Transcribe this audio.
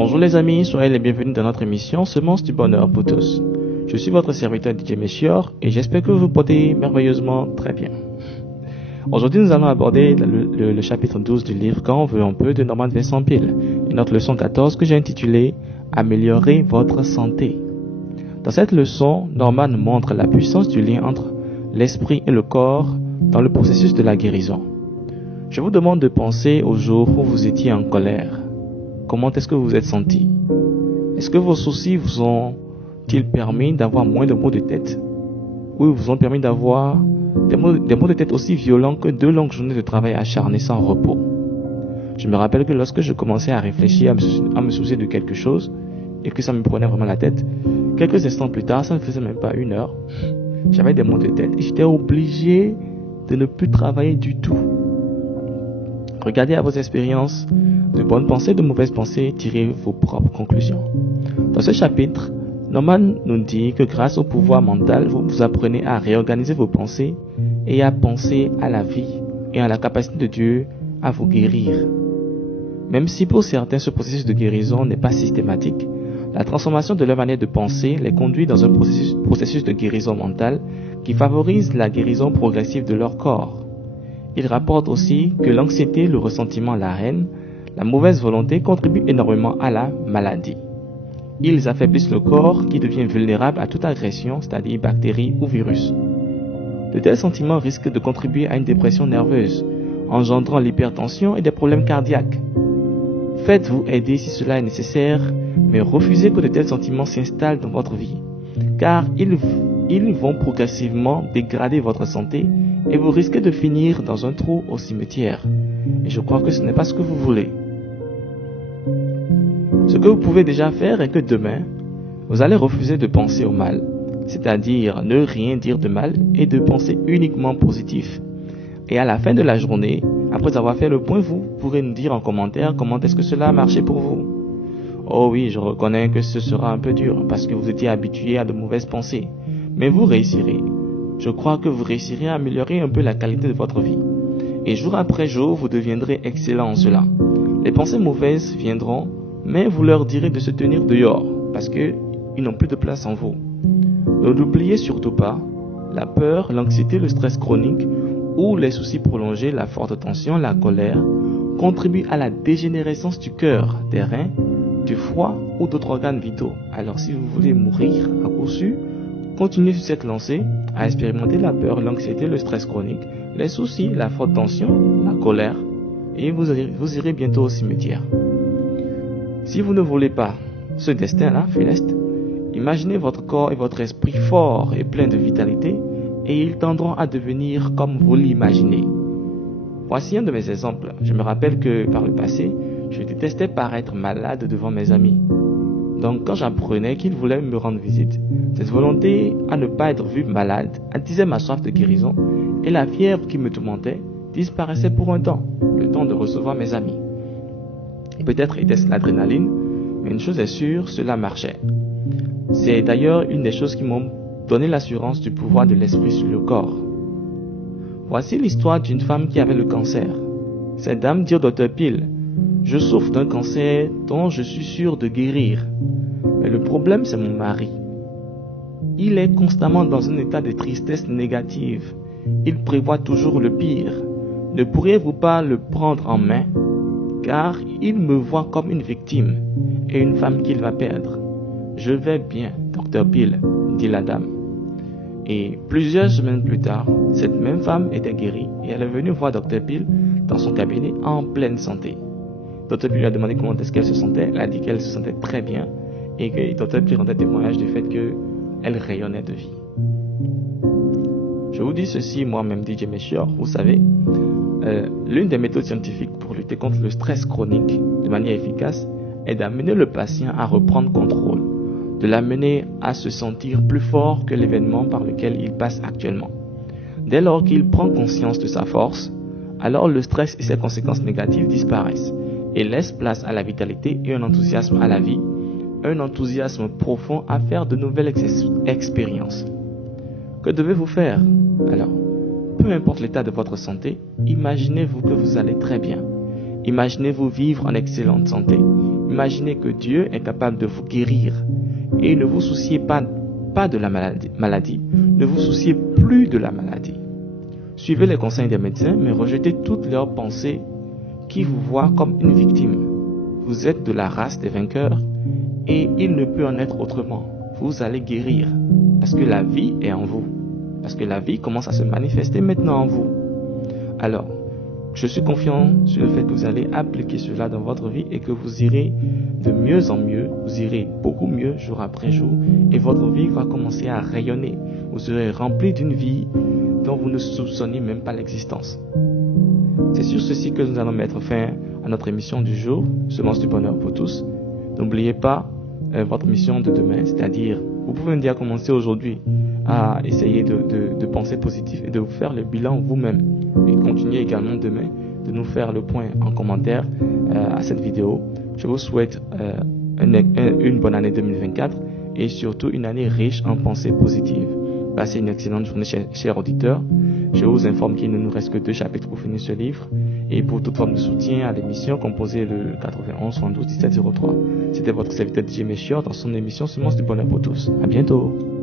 Bonjour les amis, soyez les bienvenus dans notre émission Semences du bonheur pour tous. Je suis votre serviteur DJ Melchior et j'espère que vous vous portez merveilleusement très bien. Aujourd'hui nous allons aborder le chapitre 12 du livre Quand on veut un peu de Norman Vincent Peale et notre leçon 14 que j'ai intitulée Améliorer votre santé. Dans cette leçon, Norman montre la puissance du lien entre l'esprit et le corps dans le processus de la guérison. Je vous demande de penser au jour où vous étiez en colère. Comment est-ce que vous vous êtes senti? Est-ce que vos soucis vous ont-ils permis d'avoir moins de maux de tête? Ou vous ont permis d'avoir des maux de tête aussi violents que 2 longues journées de travail acharné sans repos? Je me rappelle que lorsque je commençais à réfléchir, à me soucier de quelque chose, et que ça me prenait vraiment la tête, quelques instants plus tard, ça ne faisait même pas 1 heure, j'avais des maux de tête et j'étais obligé de ne plus travailler du tout. Regardez à vos expériences de bonnes pensées, de mauvaises pensées, tirez vos propres conclusions. Dans ce chapitre, Norman nous dit que grâce au pouvoir mental, vous apprenez à réorganiser vos pensées et à penser à la vie et à la capacité de Dieu à vous guérir. Même si pour certains ce processus de guérison n'est pas systématique, la transformation de leur manière de penser les conduit dans un processus de guérison mentale qui favorise la guérison progressive de leur corps. Il rapporte aussi que l'anxiété, le ressentiment, la haine, la mauvaise volonté contribuent énormément à la maladie. Ils affaiblissent le corps qui devient vulnérable à toute agression, c'est-à-dire bactéries ou virus. De tels sentiments risquent de contribuer à une dépression nerveuse, engendrant l'hypertension et des problèmes cardiaques. Faites-vous aider si cela est nécessaire, mais refusez que de tels sentiments s'installent dans votre vie, car ils vont progressivement dégrader votre santé et vous risquez de finir dans un trou au cimetière. Et je crois que ce n'est pas ce que vous voulez. Ce que vous pouvez déjà faire est que demain, vous allez refuser de penser au mal, c'est-à-dire ne rien dire de mal et de penser uniquement positif. Et à la fin de la journée, après avoir fait le point, vous pourrez nous dire en commentaire comment est-ce que cela a marché pour vous. Oh oui, je reconnais que ce sera un peu dur parce que vous étiez habitué à de mauvaises pensées, mais vous réussirez. Je crois que vous réussirez à améliorer un peu la qualité de votre vie. Et jour après jour, vous deviendrez excellent en cela. Les pensées mauvaises viendront, mais vous leur direz de se tenir dehors, parce qu'ils n'ont plus de place en vous. Ne l'oubliez surtout pas, la peur, l'anxiété, le stress chronique, ou les soucis prolongés, la forte tension, la colère, contribuent à la dégénérescence du cœur, des reins, du foie ou d'autres organes vitaux. Alors si vous voulez mourir à coup sûr, continuez sur cette lancée à expérimenter la peur, l'anxiété, le stress chronique, les soucis, la forte tension, la colère, et vous irez bientôt au cimetière. Si vous ne voulez pas ce destin-là, funeste, imaginez votre corps et votre esprit forts et pleins de vitalité, et ils tendront à devenir comme vous l'imaginez. Voici un de mes exemples. Je me rappelle que par le passé, je détestais paraître malade devant mes amis. Donc quand j'apprenais qu'ils voulaient me rendre visite, cette volonté à ne pas être vu malade attisait ma soif de guérison et la fièvre qui me tourmentait disparaissait pour un temps, le temps de recevoir mes amis. Peut-être était-ce l'adrénaline, mais une chose est sûre, cela marchait. C'est d'ailleurs une des choses qui m'ont donné l'assurance du pouvoir de l'esprit sur le corps. Voici l'histoire d'une femme qui avait le cancer. Cette dame dit au docteur Peale, « Je souffre d'un cancer dont je suis sûr de guérir. Mais le problème, c'est mon mari. Il est constamment dans un état de tristesse négative. Il prévoit toujours le pire. Ne pourriez-vous pas le prendre en main? Car il me voit comme une victime et une femme qu'il va perdre. » « Je vais bien, docteur Peale, dit la dame. Et plusieurs semaines plus tard, cette même femme était guérie et elle est venue voir docteur Peale dans son cabinet en pleine santé. Dr. Peale lui a demandé comment est-ce qu'elle se sentait. Elle a dit qu'elle se sentait très bien et que Dr. Peale rendait témoignage du fait qu'elle rayonnait de vie. Je vous dis ceci, moi-même DJ Melchior, vous savez, l'une des méthodes scientifiques pour lutter contre le stress chronique de manière efficace est d'amener le patient à reprendre contrôle, de l'amener à se sentir plus fort que l'événement par lequel il passe actuellement. Dès lors qu'il prend conscience de sa force, alors le stress et ses conséquences négatives disparaissent et laissent place à la vitalité et un enthousiasme à la vie, un enthousiasme profond à faire de nouvelles expériences. Que devez-vous faire? Alors, peu importe l'état de votre santé, imaginez-vous que vous allez très bien Imaginez-vous vivre en excellente santé. Imaginez que Dieu est capable de vous guérir. Et ne vous souciez pas de la maladie. Ne vous souciez plus de la maladie. Suivez les conseils des médecins, mais rejetez toutes leurs pensées qui vous voient comme une victime. Vous êtes de la race des vainqueurs et il ne peut en être autrement. Vous allez guérir parce que la vie est en vous. Parce que la vie commence à se manifester maintenant en vous. Alors, je suis confiant sur le fait que vous allez appliquer cela dans votre vie et que vous irez de mieux en mieux, vous irez beaucoup mieux jour après jour et votre vie va commencer à rayonner. Vous serez rempli d'une vie dont vous ne soupçonnez même pas l'existence. C'est sur ceci que nous allons mettre fin à notre émission du jour, Semence du bonheur pour tous. N'oubliez pas votre mission de demain, c'est-à-dire, vous pouvez déjà commencer aujourd'hui à essayer de penser positif et de vous faire le bilan vous-même. Et continuez également demain de nous faire le point en commentaire à cette vidéo. Je vous souhaite une bonne année 2024 et surtout une année riche en pensées positives. Passez une excellente journée, chers auditeurs. Je vous informe qu'il ne nous reste que 2 chapitres pour finir ce livre. Et pour toute forme de soutien à l'émission, composez le 91 72 17 03. C'était votre serviteur DJ Méchior dans son émission Semence du bonheur pour tous. À bientôt.